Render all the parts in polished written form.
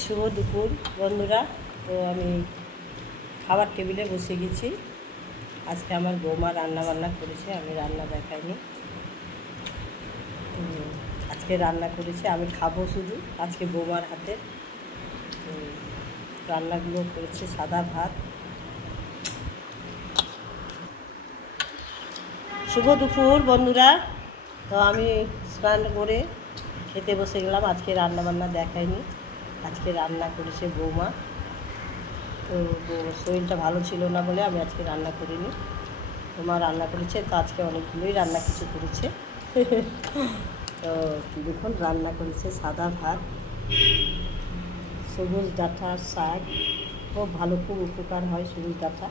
শুভ দুপুর বন্ধুরা। তো আমি খাবার টেবিলে বসে গেছি। আজকে আমার বৌমা রান্না বান্না করেছে, আমি রান্না দেখাইনি। আজকে রান্না করেছে, আমি খাবো শুধু আজকে বৌমার হাতে। রান্নাগুলো করেছে সাদা ভাত। শুভ দুপুর বন্ধুরা। তো আমি স্নান করে খেতে বসে গেলাম। আজকে রান্না বান্না দেখাইনি, আজকে রান্না করেছে বৌমা। তো শরীরটা ভালো ছিল না বলে আমি আজকে রান্না করিনি, বৌমা রান্না করেছে। তো আজকে অনেকগুলোই রান্না কিছু করেছে। তো দেখুন রান্না করেছে সাদা ভাত, সবুজ ডাঁটার শাক, খুব ভালো, খুব উপকার হয় সবুজ ডাঁটা।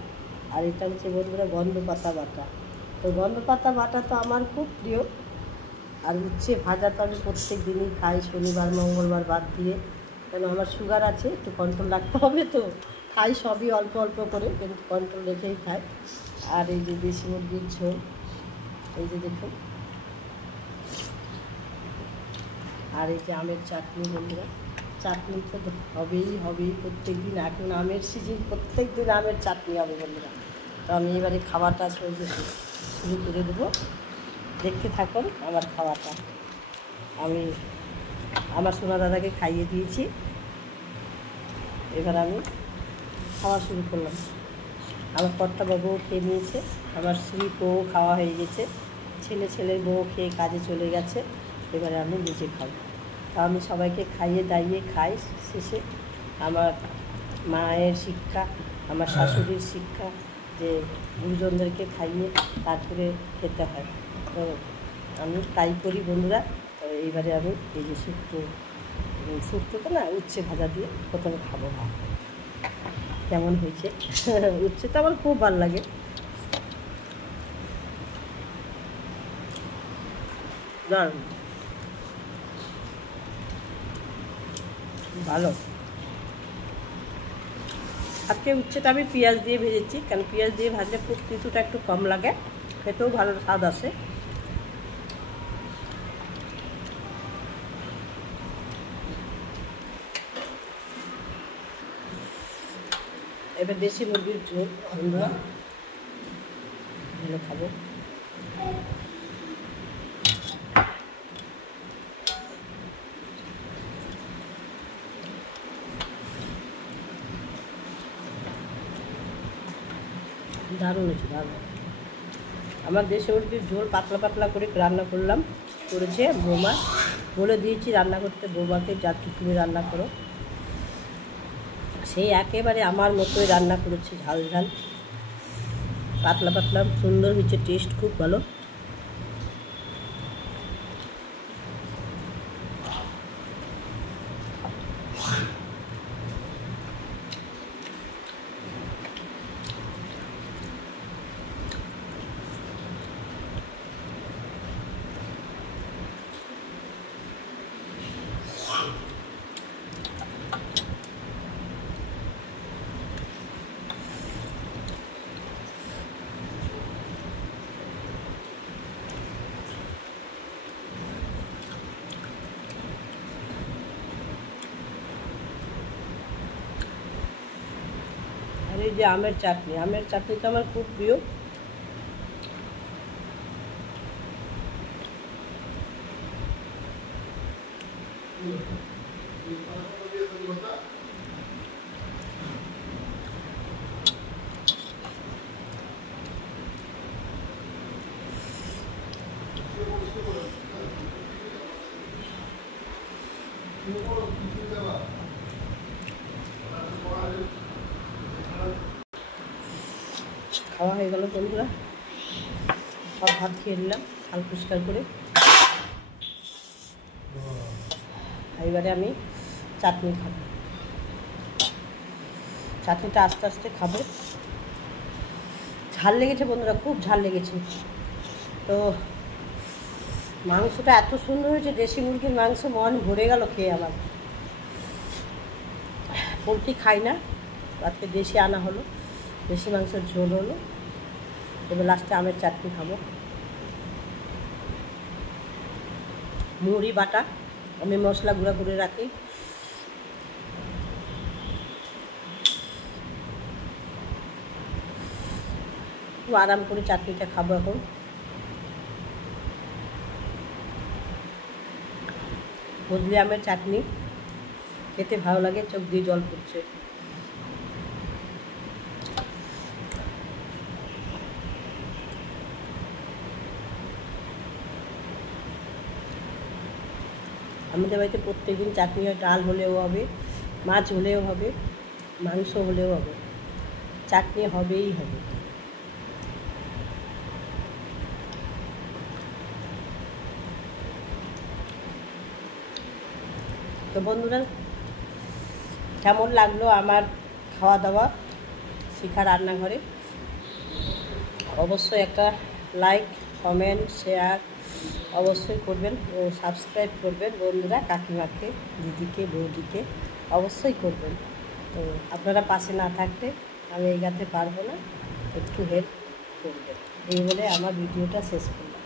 আর এটা হচ্ছে বন্ধুরা গন্ধ পাতা বাটা। তো গন্ধ পাতা বাটা তো আমার খুব প্রিয়। আর উচ্ছে ভাজা তো আমি প্রত্যেক দিনই খাই, শনিবার মঙ্গলবার বাদ দিয়ে। কেন আমার সুগার আছে, একটু কন্ট্রোল রাখতে হবে, তো খাই সবই অল্প অল্প করে, কিন্তু কন্ট্রোল রেখেই খাই। আর এই যে দেশি মুরগির ঝোল, এই যে দেখুন। আর এই যে আমের চাটনি বন্ধুরা, চাটনি তো হবেই প্রত্যেক দিন। এখন আমের সিজন, প্রত্যেক দিন আমের চাটনি হবে বন্ধুরা। তো আমি এবারে খাবারটা শুরু করে দেবো, দেখতে থাকুন আমার খাওয়াটা। আমি আমার সোনা দাদাকে খাইয়ে দিয়েছি, এবার আমি খাওয়া শুরু করলাম। আমার কর্তা বাবুও খেয়ে নিয়েছে, আমার স্ত্রী বউ খাওয়া হয়ে গেছে, ছেলের বউ খেয়ে কাজে চলে গেছে। এবারে আমি নিজে খাবো। তা আমি সবাইকে খাইয়ে দাইয়ে খাই। শেষে আমার মায়ের শিক্ষা, আমার শাশুড়ির শিক্ষা যে গুরুজনদেরকে খাইয়ে তারপরে খেতে হয়। তো আমি তাই করি বন্ধুরা। তো এইবারে আমি এই যে শুক্তো তো না, উচ্ছে ভাজা দিয়ে প্রথমে খাবো ভাত। কেমন হয়েছে? উচ্ছে তো আমার খুব ভালো লাগে। ভালো। আজকে উচ্ছেটা আমি পেঁয়াজ দিয়ে ভেজেছি, কারণ পেঁয়াজ দিয়ে ভাজলে খুব কিছুটা একটু কম লাগে, খেতেও ভালো স্বাদ আসে। এবার দেশি মুরগির ঝোল আমরা ভালো খাবো। দারুণ হয়েছে, দারুণ। আমার দেশি মুরগির ঝোল পাতলা পাতলা করে রান্না করেছে বৌমা। বলে দিয়েছি রান্না করতে বৌমাকে, যা তুমি রান্না করো। সেই একেবারে আমার মতোই রান্না করেছে, ঝাল ঝাল পাতলা পাতলা, সুন্দর হয়েছে, টেস্ট খুব ভালো। আর এই যে আমের চাটনি তো আমার খুব প্রিয়। খাওয়া হয়ে গেল বন্ধুরা, সব ভাত খেয়ে নিলাম হাল পরিষ্কার করে। এবারে আমি চাটনি খাবো, চাটনিটা আস্তে আস্তে খাবো। ঝাল লেগেছে বন্ধুরা, খুব ঝাল লেগেছে। তো মাংসটা এত সুন্দর হয়েছে, দেশি মুরগির মাংস, মন ভরে গেল খেয়ে আমার। পোলট্রি খাই না, আজকে দেশি আনা হলো, দেশি মাংসের ঝোল হলো। এবার লাস্টে আমের চাটনি খাবো। মুড়ি বাটা আমি মশলা গুঁড়া করে রাখি, আরাম করে চাটনিটা খাবো এখন। ফজলি আমের চাটনি খেতে ভালো লাগে, চোখ দিয়ে জল পড়ছে। আমাদের বাড়িতে প্রত্যেকদিন চাটনি হয়, ডাল হলেও হবে, মাছ হলেও হবে, মাংস হলেও হবে, চাটনি হবেই হবে। তো বন্ধুরা, কেমন লাগলো আমার খাওয়া দাওয়া শিখা রান্নাঘরে? অবশ্যই একটা লাইক, কমেন্ট, শেয়ার অবশ্যই করবেন ও সাবস্ক্রাইব করবেন বন্ধুরা। কাকিমাকে, দিদিকে, বৌদিকে অবশ্যই করবেন। তো আপনারা পাশে না থাকলে আমি এগাতে পারবো না, একটু হেল্প করবেন। এই বলে আমার ভিডিওটা শেষ করলাম।